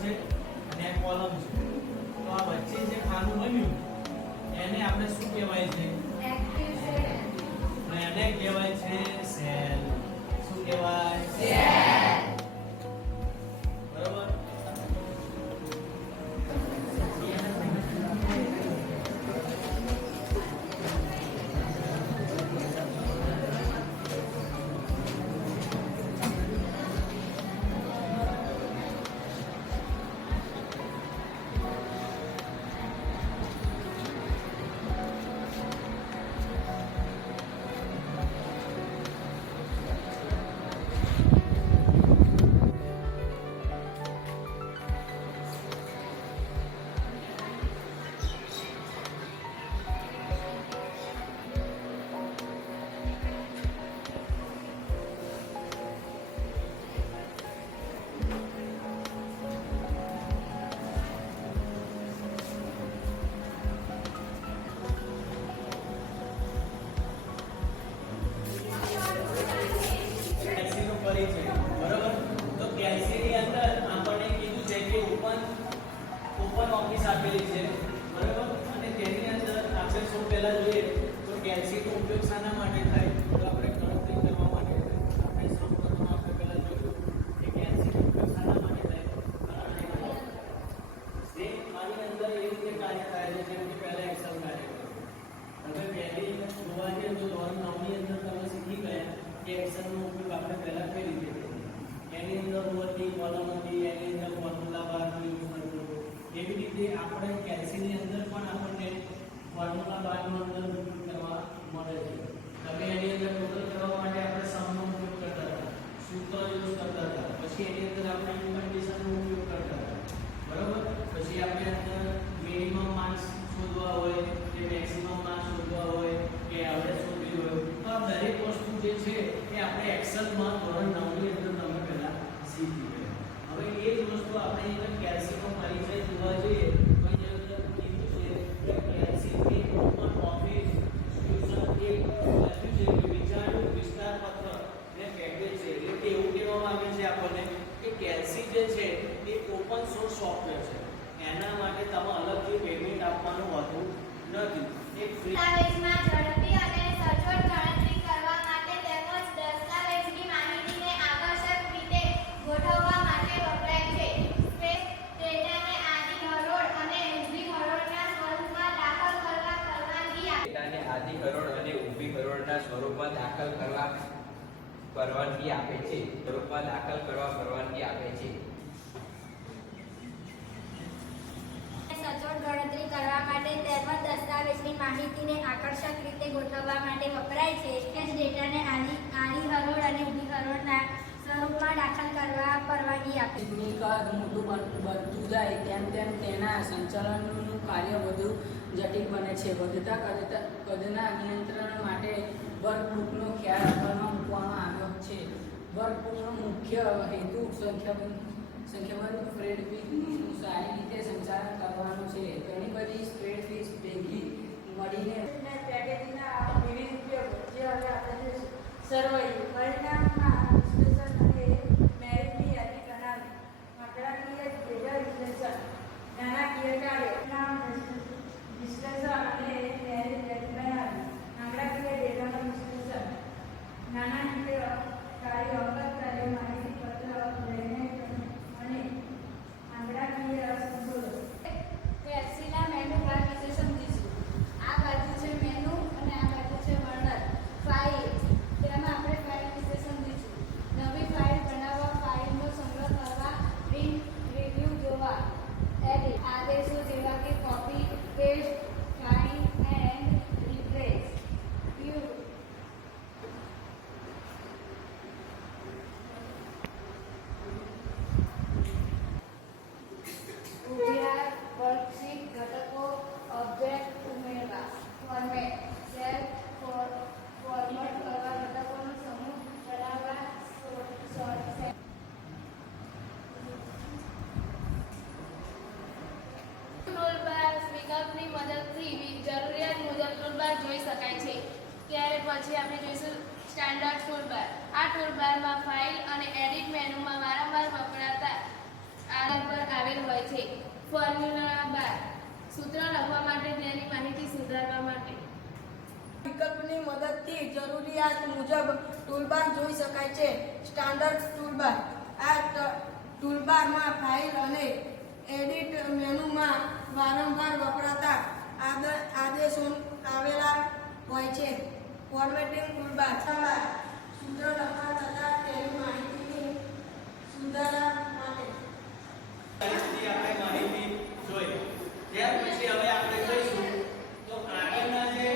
છે અને આ કોલમ છે. તો આ વચ્ચે જે ખાનું બન્યું એને આપણે શું કહેવાય છે? Active cell. એને કહેવાય છે સેલ. શું કહેવાય? સેલ. બરોબર. ઓપન ઓફિસ આપેલી છે બરાબર. અને તેની અંદર આપણે સૌ પહેલા જોઈએ તો કેલ્સીનો ઉપયોગ શાના માટે થાય? તો આપણે ગણતરી કરવા માટે આપણે સૌપ્રથમ આપણે પહેલા જોયું કે કેલ્સીનો ઉપયોગ શાના માટે થાય? જે આની અંદર એ રીતે કાર્ય થાય છે જેમ કે પહેલા એક્સેલ કાર્ય કરે. હવે પહેલી જોવા જઈએ તો ધોરણ 9 ની અંદર તમે શીખી ગયા કે એક્સેલનો ઉપયોગ આપણે પહેલા કઈ રીતે કરીએ. એની અંદર રો હતી, કોલમ હતી, એની અંદર ફોર્મ્યુલા બારનો યુઝ કરતો. એવી રીતે આપણે કેલ્સીની અંદર પણ આપણને ફોર્મ્યુલા બારનો અંદર ઉપયોગ કરવા મળે છે. તમે એની અંદર ટોટલ કરવા માટે આપણે સમનો ઉપયોગ કરતા હતા, સૂત્ર યુઝ કરતા હતા, પછી એની અંદર આપણે કન્ડિશનનો ઉપયોગ કરતા હતા બરોબર. પછી આપણે અંદર મિનિમમ માર્ક્સ શોધવા હોય કે મેક્સિમમ માર્ક્સ શોધવા હોય કે એવરેજ શોધવી હોય તો આ દરેક વસ્તુ જે છે એ આપણે એક્સેલમાં ધોરણ 9 ની અંદર તમે પહેલા શીખી ગયા. હવે એ જ વસ્તુ આપણે અહીંયા કેલ્સીનો પરિચય જોવા જઈએ તો અહીંયા અંદર કીધું છે કે કેલ્સી એ ઓપન ઓફિસ સોલ્યુશન એક લખ્યું છે કે વિચાર્યું વિસ્તારપત્ર ને પેકેજ છે. એટલે એવું કહેવા માંગે છે આપણને કે કેલ્સી જે છે એ ઓપન સોર્સ સોફ્ટવેર છે. એના માટે તમે અલગથી પેમેન્ટ આપવાનું હોતું નથી. એક ફ્રી દસ્તાવેજમાં ઝડપી અને સચોટ ગણતરી કરવા માટે તેમજ દસ્તાવેજની માહિતીને આકર્ષક રીતે ગોઠવવા માટે વપરાય છે. સ્પેસ ડેટાને આદિ હરોળ અને ઊભી હરોળના સ્વરૂપમાં દાખલ કરવા પરવાનગી આપે. ડેટાને આદિ હરોળ અને ઊભી હરોળના સ્વરૂપમાં દાખલ કરવા પરવાનગી આપે છે. સ્વરૂપમાં દાખલ કરવા પરવાનગી આપે છે. સચોટ ગણતરી કરવા માટે તેમજ દસ્તાવેજની માહિતીને આકર્ષક રીતે ગોઠવવા માટે વપરાય છે. સ્પેસ ડેટાને આદિ હરોળ અને ઊભી હરોળના સ્વરૂપમાં દાખલ કરવા પરવાનગી આપે. ની કદ મોટું બનતું જાય તેમ તેમ તેના સંચાલનનું કાર્ય વધુ જટિલ બને છે. વધતા કદના નિયંત્રણ માટે વર્કબુકનો ખ્યાલ અમલમાં મૂકવામાં આવ્યો છે. વર્કબુકનો મુખ્ય હેતુ સંખ્યાબંધ સ્પ્રેડશીટનું સારી રીતે સંચાલન કરવાનું છે. ઘણી બધી સ્પ્રેડશીટ્સ ભેગી મળીને પેકેજના વિવિધ ઉપયોગો જે હવે આપણે સર્વૈયું પરિણામમાં વિશ્લેષણ અને મેરિટની યાદી પ્રણાલી, આંકડાકીય ડેટા વિશ્લેષણ, નાણાકીય કાર્યો, વિશ્લેષણ અને મેરિટ યાદી પ્રણાલી, આંકડાકીય ડેટાનું વિશ્લેષણ, નાણાકીય કાર્યો, અંગત કાર્યો, માહિતી પત્ર લઈને અને આંકડાકીય સંશોધન. કેલ્સીના મેનુ ભાગ વિશે સમજીશું. આ બાજુ છે મેનુ અને આ બાજુ છે વર્ણન. ફાઇલ, તેમાં આપણે ફાઇલ વિશે સમજીશું. નવી ફાઇલ બનાવવા, ફાઇલનો સંગ્રહ કરવા, પ્રિન્ટ, રિવ્યુ જોવા, એડિટ, આદેશો જેવા કે copy, paste, find and replace, view. Worksheet ઘટકો, ઓબ્જેક્ટ ઉમેરવા, ફોર્મેટ, સેલ ફોર્મેટ કરવા, ઘટકોનો સમૂહ બનાવવા, ટૂલબાર વિકલ્પની મદદથી જરૂરિયાત મુજબ ટૂલબાર જોઈ શકાય છે. ત્યારે પછી આપણે જોઈશું સ્ટાન્ડર્ડ ટૂલબાર. આ ટૂલબારમાં ફાઇલ અને એડિટ મેનુમાં વારંવાર વપરાતા આધાર પર આવે સૂત્ર લખવા માટે, તેની માહિતી સુધારવા માટે. વિકલ્પની મદદથી જરૂરિયાત મુજબ ટૂલબાર જોઈ શકાય છે. Standard toolbar. આ ટૂલબારમાં ફાઇલ અને એડિટ મેનુમાં વારંવાર વપરાતા આદેશો આવેલા હોય છે. Formatting toolbar. સૂત્ર લખવા તથા તેની માહિતીની સુધારા માટે. અહીંથી આપણે માહિતી જોઈ. ત્યાર પછી હવે આપણે જોઈશું તો આગળના જે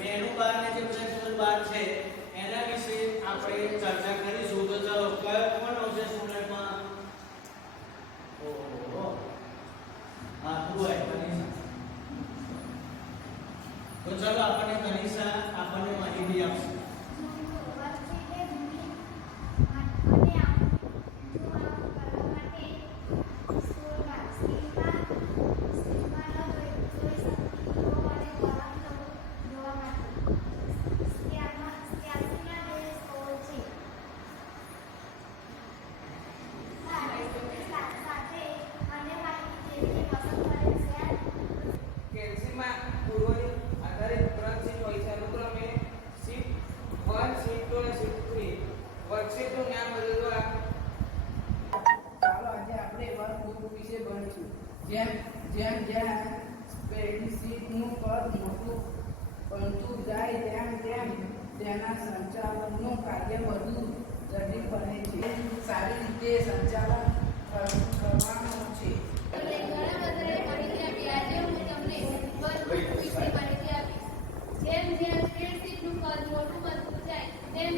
મેનુ બાર ને જે બધા ટૂલ બાર છે એના વિશે આપણે ચર્ચા કરીશું. તો ચલો કયો કોણ આવશે સ્ટુડન્ટમાં? ઓહો હા તું આય કનિષા. તો ચલો આપણને કનિષા આપણને માહિતી આપશે. કેલ્સીમાં પૂર્વની આધારિત 3 શીટ હોય છે. અનુક્રમે શીટ 1, શીટ 2 અને શીટ 3. વર્કશીટનું નામ બદલવા. ચાલો આજે આપણે વર્કબુક વિશે ભણીશું. જ્યાં સ્પ્રેડશીટનું કદ મોટું બનતું જાય તેમ તેના સંચાલનનું કાર્ય વધુ જટિલ બને છે. સારી રીતે સંચાલન કરવાનું છે. ઘણા બધા માહિતી આપી. આજે હું તમને વર્કબુક વિશે માહિતી આપીશ. જેમ સ્પ્રેડશીટનું કદ મોટું બનતું જાય તેમ